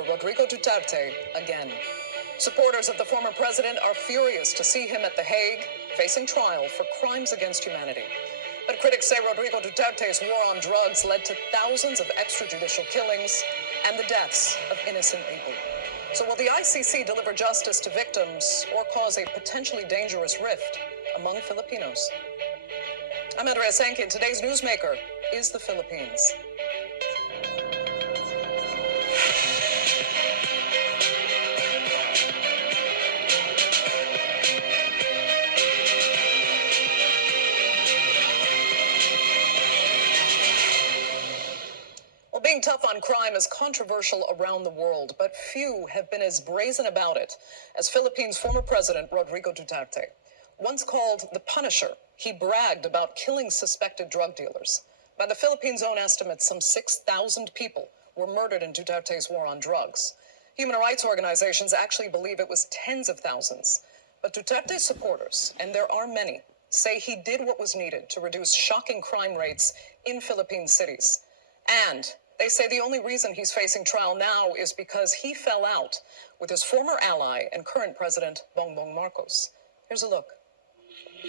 over Rodrigo Duterte again. Supporters of the former president are furious to see him at The Hague, facing trial for crimes against humanity. But critics say Rodrigo Duterte's war on drugs led to thousands of extrajudicial killings and the deaths of innocent people. So will the ICC deliver justice to victims or cause a potentially dangerous rift among Filipinos? I'm Andrea Sankin. Today's newsmaker is the Philippines. Well, being tough on crime is controversial around the world, but few have been as brazen about it as Philippines' former president, Rodrigo Duterte. Once called the Punisher, he bragged about killing suspected drug dealers. By the Philippines' own estimates, some 6,000 people were murdered in Duterte's war on drugs. Human rights organizations actually believe it was tens of thousands. But Duterte's supporters, and there are many, say he did what was needed to reduce shocking crime rates in Philippine cities. And they say the only reason he's facing trial now is because he fell out with his former ally and current president, Bongbong Marcos. Here's a look.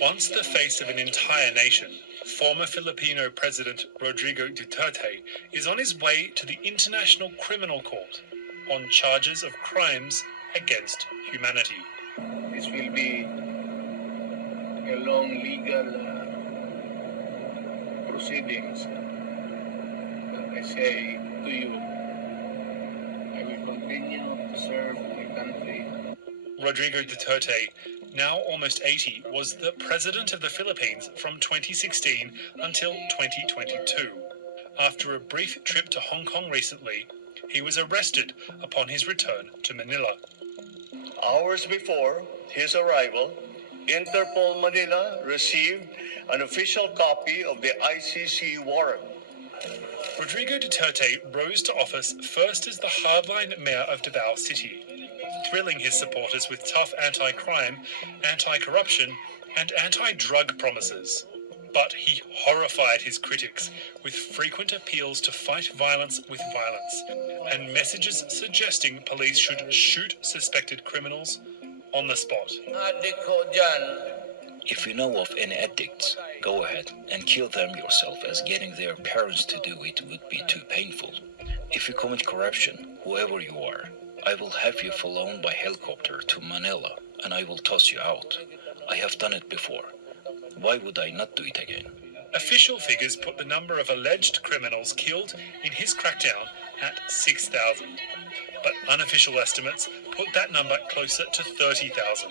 Once the face of an entire nation, former Filipino President Rodrigo Duterte is on his way to the International Criminal Court on charges of crimes against humanity. This will be a long legal proceedings. But I say to you, I will continue to serve my country. Rodrigo Duterte, now almost 80, was the president of the Philippines from 2016 until 2022. After a brief trip to Hong Kong recently, he was arrested upon his return to Manila. Hours before his arrival, Interpol Manila received an official copy of the ICC warrant. Rodrigo Duterte rose to office first as the hardline mayor of Davao City, thrilling his supporters with tough anti-crime, anti-corruption, and anti-drug promises. But he horrified his critics with frequent appeals to fight violence with violence, and messages suggesting police should shoot suspected criminals on the spot. If you know of any addicts, go ahead and kill them yourself, as getting their parents to do it would be too painful. If you commit corruption, whoever you are, I will have you flown by helicopter to Manila and I will toss you out. I have done it before. Why would I not do it again? Official figures put the number of alleged criminals killed in his crackdown at 6,000. But unofficial estimates put that number closer to 30,000.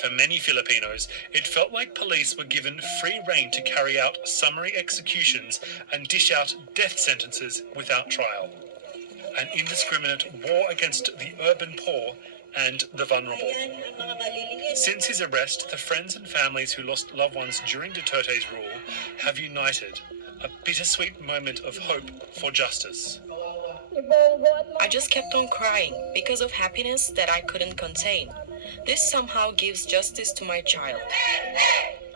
For many Filipinos, it felt like police were given free rein to carry out summary executions and dish out death sentences without trial. An indiscriminate war against the urban poor and the vulnerable. Since his arrest, the friends and families who lost loved ones during Duterte's rule have united, a bittersweet moment of hope for justice. I just kept on crying because of happiness that I couldn't contain. This somehow gives justice to my child.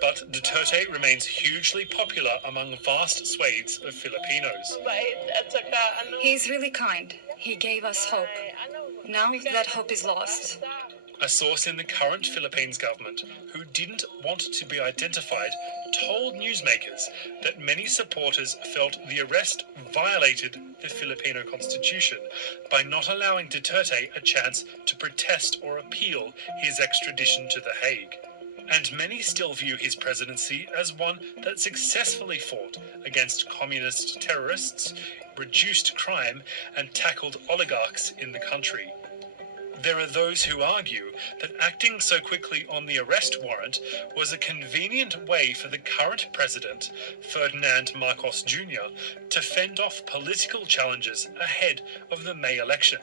But Duterte remains hugely popular among vast swathes of Filipinos. He's really kind. He gave us hope. Now that hope is lost. A source in the current Philippines government, who didn't want to be identified, told newsmakers that many supporters felt the arrest violated the Filipino constitution by not allowing Duterte a chance to protest or appeal his extradition to The Hague. And many still view his presidency as one that successfully fought against communist terrorists, reduced crime, and tackled oligarchs in the country. There are those who argue that acting so quickly on the arrest warrant was a convenient way for the current president, Ferdinand Marcos Jr., to fend off political challenges ahead of the May election.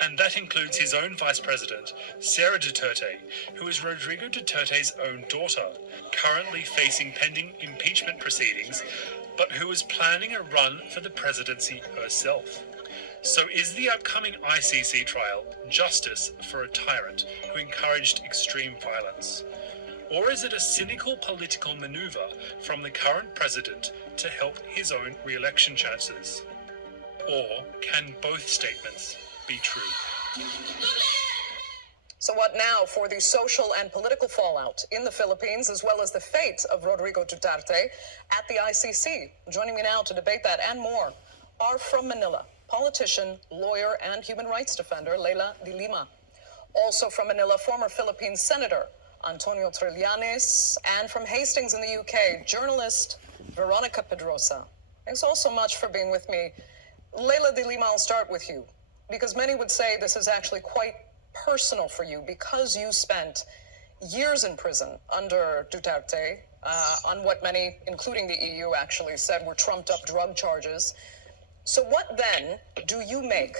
And that includes his own vice president, Sara Duterte, who is Rodrigo Duterte's own daughter, currently facing pending impeachment proceedings, but who is planning a run for the presidency herself. So is the upcoming ICC trial justice for a tyrant who encouraged extreme violence? Or is it a cynical political maneuver from the current president to help his own re-election chances? Or can both statements be true? So what now for the social and political fallout in the Philippines, as well as the fate of Rodrigo Duterte at the ICC? Joining me now to debate that and more are from Manila, politician, lawyer, and human rights defender Leila de Lima. Also from Manila, former Philippine Senator Antonio Trillanes, and from Hastings in the UK, journalist Veronica Pedrosa. Thanks all so much for being with me. Leila de Lima, I'll start with you, because many would say this is actually quite personal for you because you spent years in prison under Duterte on what many, including the EU, actually said were trumped up drug charges. So what then do you make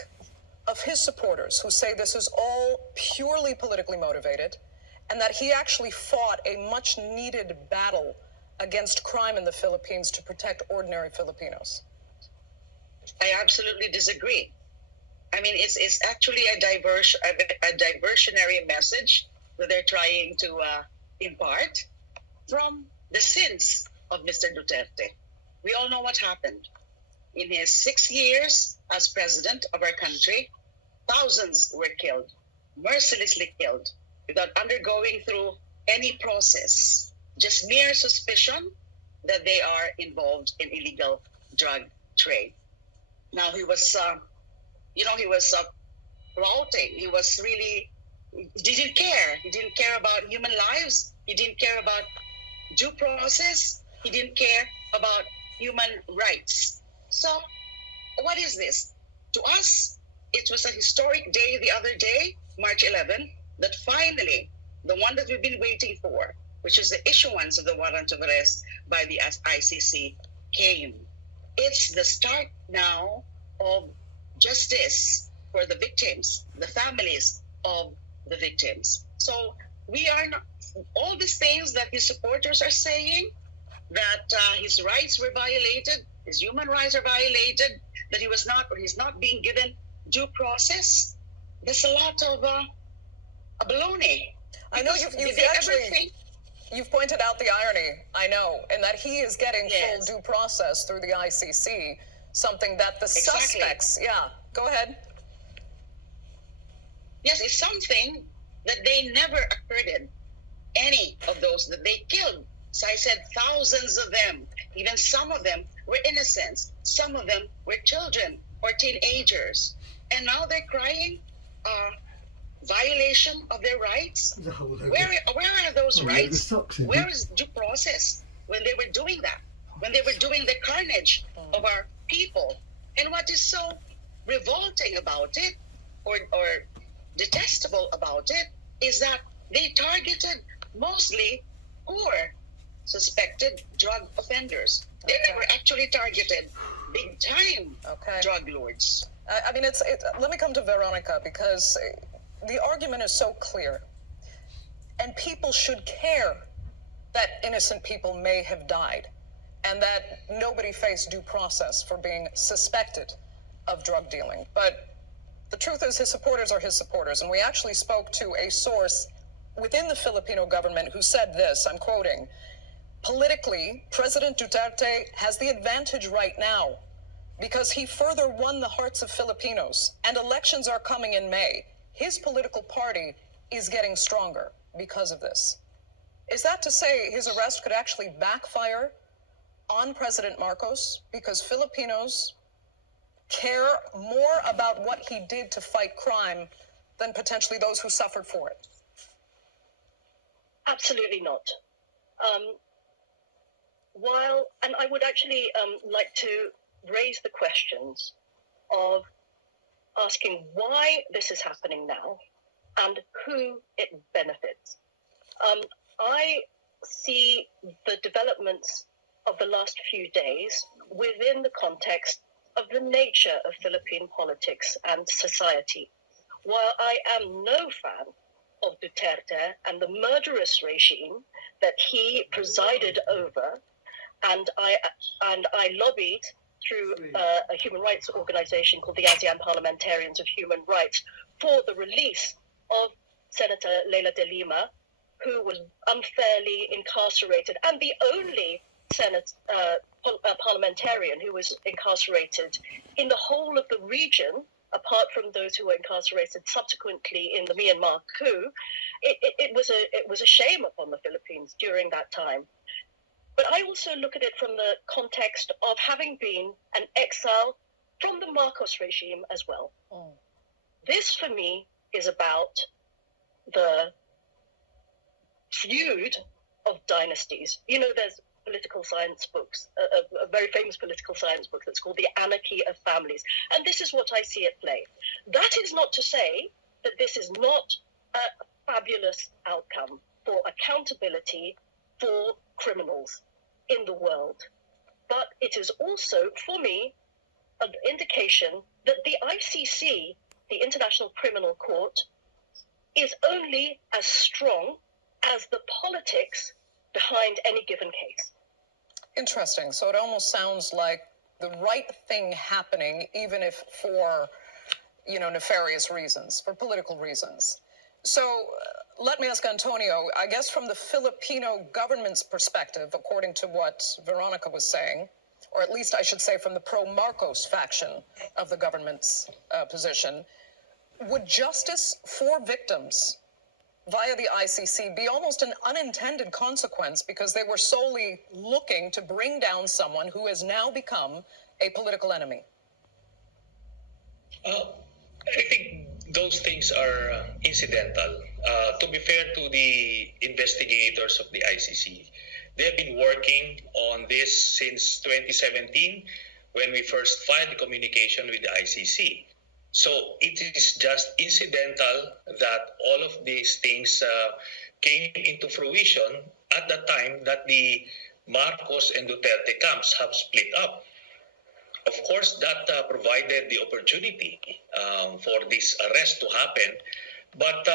of his supporters who say this is all purely politically motivated and that he actually fought a much needed battle against crime in the Philippines to protect ordinary Filipinos? I absolutely disagree. I mean, it's actually a diversionary message that they're trying to impart from the sins of Mr. Duterte. We all know what happened. In his 6 years as president of our country, thousands were killed, mercilessly killed, without undergoing through any process. Just mere suspicion that they are involved in illegal drug trade. Now he was flouting. He was really, he didn't care. He didn't care about human lives. He didn't care about due process. He didn't care about human rights. So what is this? To us, it was a historic day the other day, March 11, that finally, the one that we've been waiting for, which is the issuance of the warrant of arrest by the ICC, came. It's the start now of justice for the victims, the families of the victims. So we are not, all these things that his supporters are saying, that his rights were violated, his human rights are violated, that he was not, or he's not being given due process. There's a lot of baloney. I know you've pointed out the irony, I know, and that he is getting full due process through the ICC, something that the suspects, go ahead. Yes, it's something that they never accredited any of those that they killed. So I said thousands of them, even some of them were innocents, some of them were children or teenagers. And now they're crying violation of their rights. Where are those rights? Where is due process when they were doing that? When they were doing the carnage of our people? And what is so revolting about it, or detestable about it, is that they targeted mostly poor suspected drug offenders. They never actually targeted big time drug lords. I mean, let me come to Veronica, because the argument is so clear, and people should care that innocent people may have died and that nobody faced due process for being suspected of drug dealing. But the truth is, his supporters are his supporters, and we actually spoke to a source within the Filipino government who said this, I'm quoting, "Politically, President Duterte has the advantage right now because he further won the hearts of Filipinos, and elections are coming in May. His political party is getting stronger because of this." Is that to say his arrest could actually backfire on President Marcos because Filipinos care more about what he did to fight crime than potentially those who suffered for it? Absolutely not. And I would actually like to raise the questions of asking why this is happening now and who it benefits. I see the developments of the last few days within the context of the nature of Philippine politics and society. While I am no fan of Duterte and the murderous regime that he presided over, and I lobbied through a human rights organization called the ASEAN Parliamentarians of Human Rights for the release of Senator Leila de Lima, who was unfairly incarcerated and the only parliamentarian who was incarcerated in the whole of the region, apart from those who were incarcerated subsequently in the Myanmar coup. It was a shame upon the Philippines during that time. But I also look at it from the context of having been an exile from the Marcos regime as well. This, for me, is about the feud of dynasties. You know, there's political science books, a very famous political science book that's called The Anarchy of Families. And this is what I see at play. That is not to say that this is not a fabulous outcome for accountability for criminals in the world. But it is also, for me, an indication that the ICC, the International Criminal Court, is only as strong as the politics behind any given case. Interesting. So it almost sounds like the right thing happening, even if for, nefarious reasons, for political reasons. So let me ask Antonio, I guess from the Filipino government's perspective, according to what Veronica was saying, or at least I should say from the pro-Marcos faction of the government's position, would justice for victims via the ICC be almost an unintended consequence because they were solely looking to bring down someone who has now become a political enemy? I think those things are incidental. To be fair to the investigators of the ICC, they have been working on this since 2017 when we first filed the communication with the ICC. So it is just incidental that all of these things came into fruition at the time that the Marcos and Duterte camps have split up. Of course, that provided the opportunity for this arrest to happen. But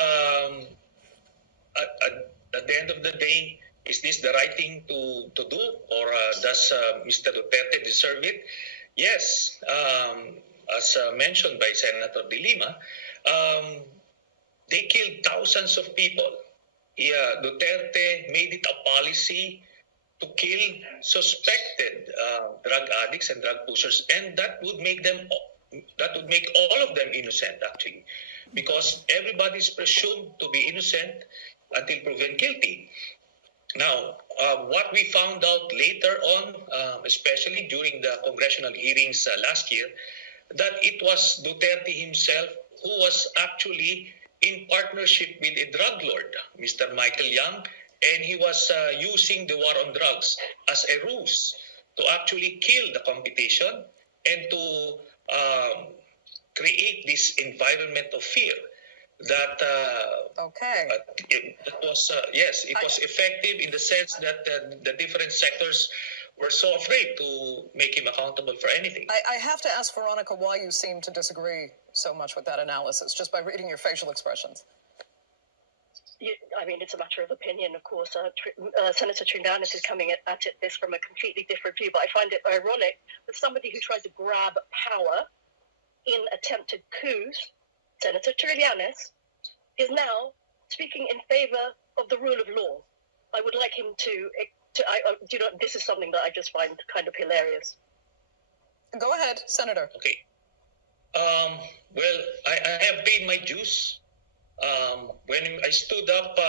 at the end of the day, is this the right thing to do? Or does Mr. Duterte deserve it? Yes. As mentioned by Senator De Lima, they killed thousands of people. Duterte made it a policy to kill suspected drug addicts and drug pushers, and that would make all of them innocent, actually, because everybody is presumed to be innocent until proven guilty. Now, what we found out later on, especially during the congressional hearings last year, that it was Duterte himself who was actually in partnership with a drug lord, Mr. Michael Young, and he was using the war on drugs as a ruse to actually kill the competition and to create this environment of fear. That it was effective in the sense that the different sectors were so afraid to make him accountable for anything. I have to ask Veronica why you seem to disagree so much with that analysis, just by reading your facial expressions. I mean, it's a matter of opinion, of course. Senator Trindanis is coming at this from a completely different view, but I find it ironic that somebody who tried to grab power in attempted coups, Senator Trindanis, is now speaking in favor of the rule of law. I would like him to this is something that I just find kind of hilarious. Go ahead, Senator. Okay. Well, I have paid my dues. When I stood up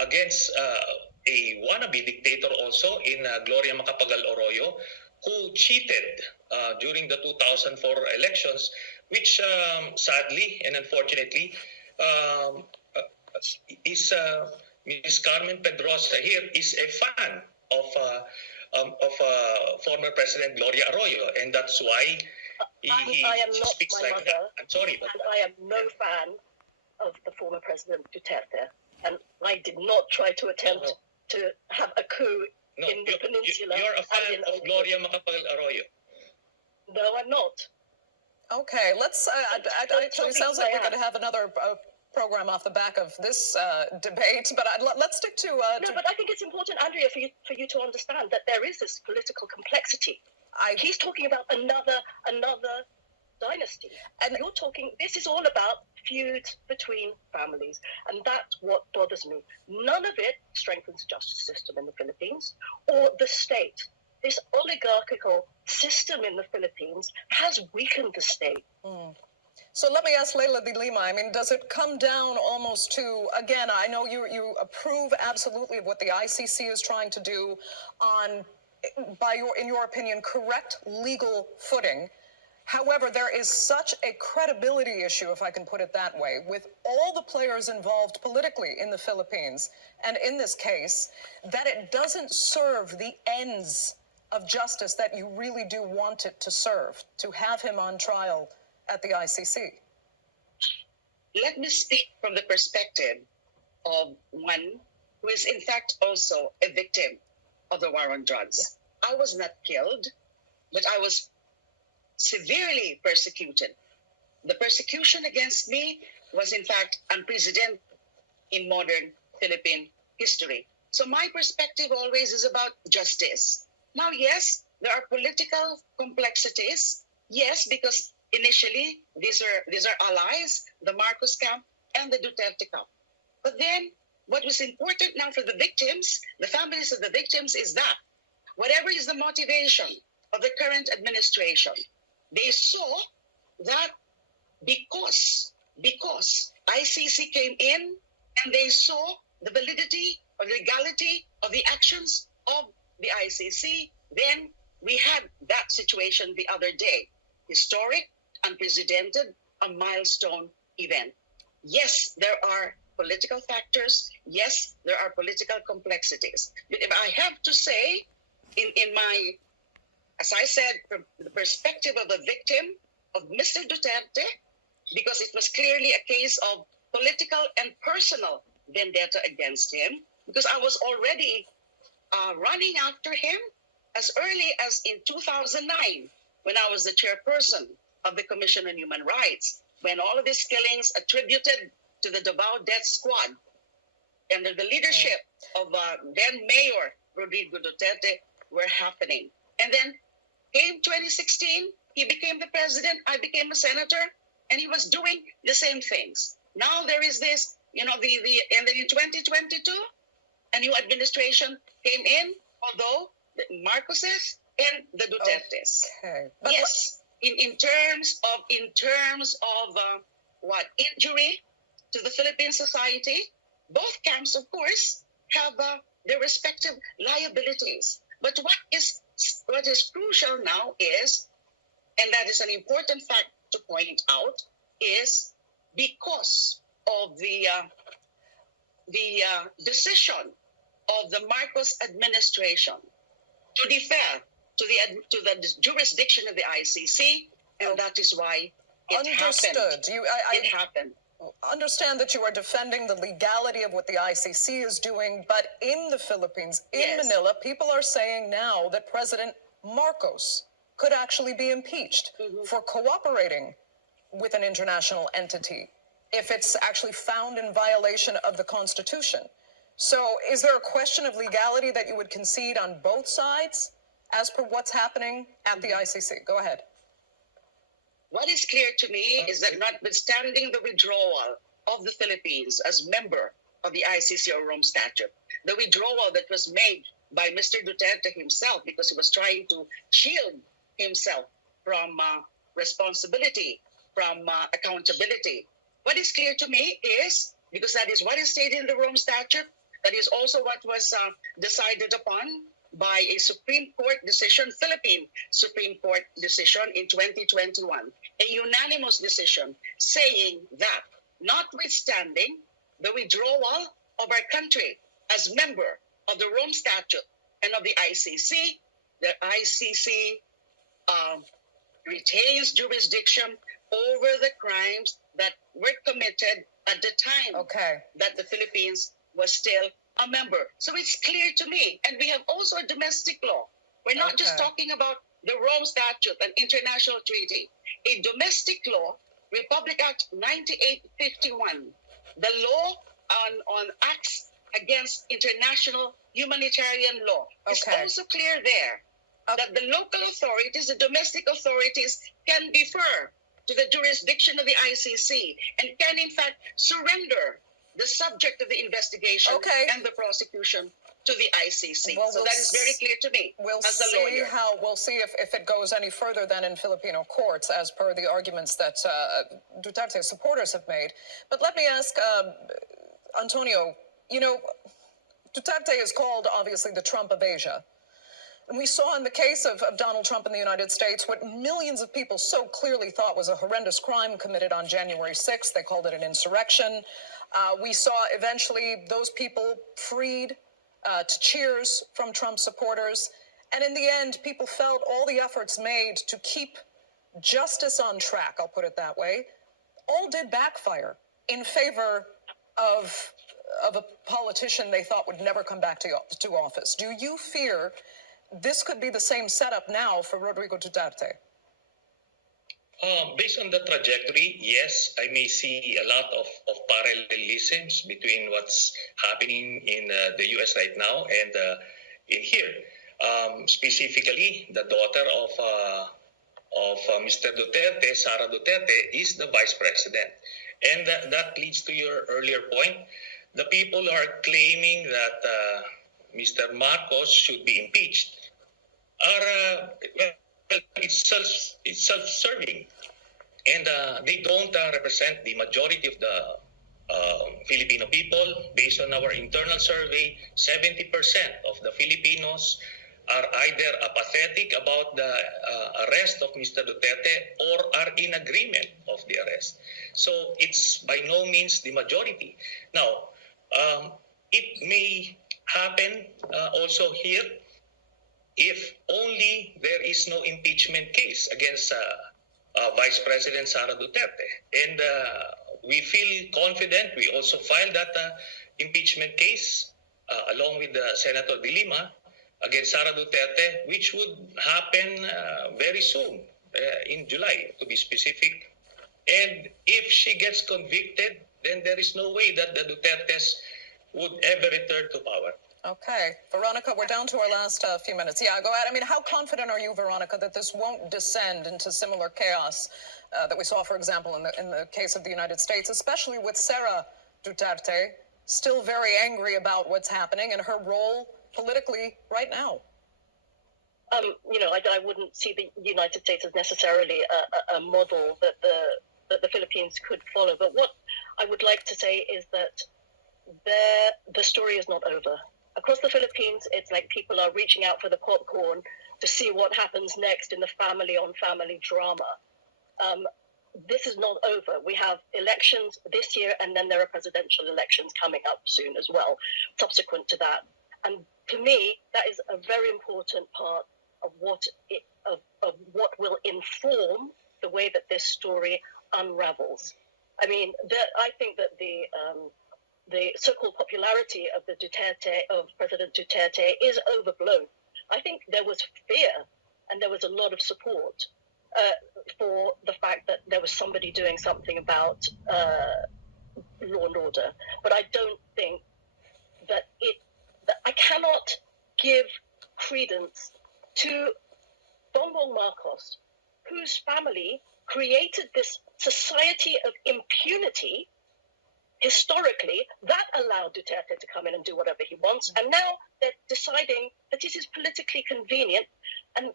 against a wannabe dictator also in Gloria Macapagal Arroyo, who cheated during the 2004 elections, which sadly and unfortunately is Ms. Carmen Pedrosa here is a fan of former President Gloria Arroyo, and that's why he speaks like that. I'm sorry, but and I am no fan of the former President Duterte, and I did not try to attempt to have a coup in the peninsula. You're a fan of Gloria Macapagal Arroyo. No, I'm not. Okay, let's. Actually, sounds like we're going to have another program off the back of this debate, but let's stick to. No, but I think it's important, Andrea, for you to understand that there is this political complexity. He's talking about another dynasty. And You're talking, this is all about feuds between families, and that's what bothers me. None of it strengthens the justice system in the Philippines or the state. This oligarchical system in the Philippines has weakened the state. So let me ask Leila de Lima, I mean, does it come down almost to, again, I know you approve absolutely of what the ICC is trying to do on, in your opinion, correct legal footing. However, there is such a credibility issue, if I can put it that way, with all the players involved politically in the Philippines, and in this case, that it doesn't serve the ends of justice that you really do want it to serve, to have him on trial at the ICC. Let me speak from the perspective of one who is in fact also a victim of the war on drugs. I was not killed, but I was severely persecuted. The persecution against me was in fact unprecedented in modern Philippine history. So my perspective always is about justice. Now, yes, there are political complexities. Yes, because initially these are allies, the Marcos camp and the Duterte camp. But then what was important now for the victims, the families of the victims, is that whatever is the motivation of the current administration, they saw that because ICC came in and they saw the validity or legality of the actions of the ICC, then we had that situation the other day. Historic, unprecedented, a milestone event. Yes, there are political factors. Yes, there are political complexities. But if I have to say, in my, as I said, from the perspective of the victim of Mr. Duterte, because it was clearly a case of political and personal vendetta against him, because I was already running after him as early as in 2009, when I was the chairperson of the Commission on Human Rights, when all of these killings attributed to the Davao Death Squad under the leadership of then Mayor Rodrigo Duterte were happening. And then came 2016, he became the president, I became a senator, and he was doing the same things. Now there is this, and then in 2022, a new administration came in, although the Marcoses and the Dutertes. Okay. Yes, in terms of injury to the Philippine society, both camps, of course, have their respective liabilities. But what is crucial now is, and that is an important fact to point out, is because of the decision of the Marcos administration to defer to the jurisdiction of the ICC, and that is why it Understood. happened. It happened. Understand that you are defending the legality of what the ICC is doing, but in the Philippines, in Manila, people are saying now that President Marcos could actually be impeached for cooperating with an international entity if it's actually found in violation of the Constitution. So is there a question of legality that you would concede on both sides as per what's happening at the ICC? Go ahead. What is clear to me is that notwithstanding the withdrawal of the Philippines as member of the ICC or Rome Statute, the withdrawal that was made by Mr. Duterte himself because he was trying to shield himself from responsibility, from accountability. What is clear to me is, because that is what is stated in the Rome Statute, that is also what was decided upon by a Supreme Court decision, Philippine Supreme Court decision in 2021, a unanimous decision saying that notwithstanding the withdrawal of our country as member of the Rome Statute and of the ICC retains jurisdiction over the crimes that were committed at the time that the Philippines was still a member. So it's clear to me. And we have also a domestic law. We're not just talking about the Rome Statute, an international treaty. A domestic law, Republic Act 9851, the law on acts against international humanitarian law. It's also clear there that the local authorities, the domestic authorities, can defer to the jurisdiction of the ICC and can in fact surrender the subject of the investigation and the prosecution to the ICC. Well, So that is very clear to me as a lawyer. We'll see if it goes any further than in Filipino courts, as per the arguments that Duterte supporters have made. But let me ask Antonio, you know, Duterte is called, obviously, the Trump of Asia. And we saw in the case of Donald Trump in the United States what millions of people so clearly thought was a horrendous crime committed on January 6th. They called it an insurrection. We saw eventually those people freed to cheers from Trump supporters. And in the end, people felt all the efforts made to keep justice on track, I'll put it that way, all did backfire in favor of a politician they thought would never come back to office. Do you fear this could be the same setup now for Rodrigo Duterte? Based on the trajectory, yes, I may see a lot of parallelisms between what's happening in the U.S. right now and in here. Specifically, the daughter of Mr. Duterte, Sara Duterte, is the vice president. And that leads to your earlier point. The people who are claiming that Mr. Marcos should be impeached are it's self-serving, and they don't represent the majority of the Filipino people. Based on our internal survey, 70% of the Filipinos are either apathetic about the arrest of Mr. Duterte or are in agreement of the arrest. So it's by no means the majority. Now, it may happen also here if only there is no impeachment case against Vice President Sara Duterte. And we feel confident. We also filed that impeachment case along with Senator De Lima against Sara Duterte, which would happen very soon, in July, to be specific. And if she gets convicted, then there is no way that the Dutertes would ever return to power. Okay. Veronica, we're down to our last few minutes. Yeah, go ahead. I mean, how confident are you, Veronica, that this won't descend into similar chaos that we saw, for example, in the case of the United States, especially with Sara Duterte still very angry about what's happening and her role politically right now? You know, I wouldn't see the United States as necessarily a model that the Philippines could follow. But what I would like to say is that the story is not over. Across the Philippines, it's like people are reaching out for the popcorn to see what happens next in the family-on-family drama. This is not over. We have elections this year, and then there are presidential elections coming up soon as well, subsequent to that. And to me, that is a very important part of what will inform the way that this story unravels. I mean, I think that the so-called popularity of President Duterte is overblown. I think there was fear and there was a lot of support for the fact that there was somebody doing something about law and order. But I don't think that I cannot give credence to Bongbong Marcos, whose family created this society of impunity historically that allowed Duterte to come in and do whatever he wants. And now they're deciding that it is politically convenient and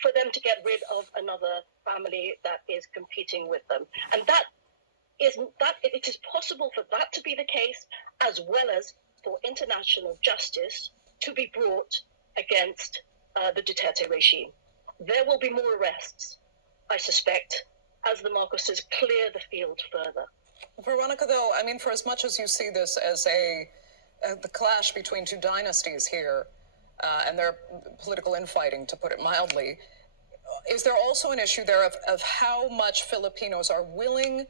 for them to get rid of another family that is competing with them. And it is possible for that to be the case, as well as for international justice to be brought against the Duterte regime. There will be more arrests, I suspect, as the Marcoses clear the field further. Veronica, though, I mean, for as much as you see this as the clash between two dynasties here and their political infighting, to put it mildly, is there also an issue there of how much Filipinos are willing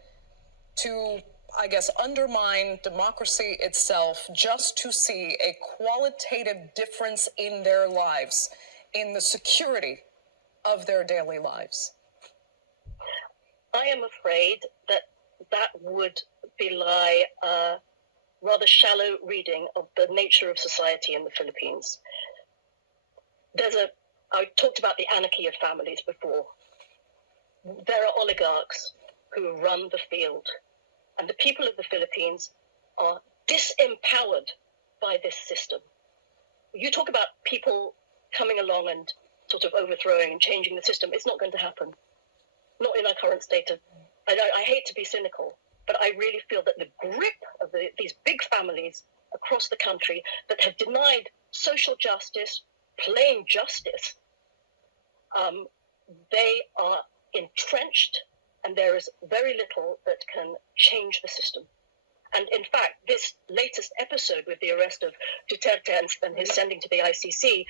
to, I guess, undermine democracy itself just to see a qualitative difference in their lives, in the security of their daily lives? I am afraid that would belie a rather shallow reading of the nature of society in the Philippines. I talked about the anarchy of families before. There are oligarchs who run the field. And the people of the Philippines are disempowered by this system. You talk about people coming along and sort of overthrowing and changing the system. It's not going to happen. Not in our current state of... I hate to be cynical, but I really feel that the grip of these big families across the country that have denied social justice, plain justice, they are entrenched, and there is very little that can change the system. And in fact, this latest episode with the arrest of Duterte and his sending to the ICC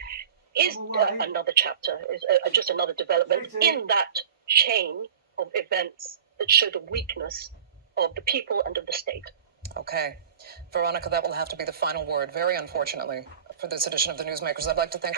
is another chapter, is just another development in that chain of events that show the weakness of the people and of the state. Okay. Veronica, that will have to be the final word, very unfortunately, for this edition of the Newsmakers. I'd like to thank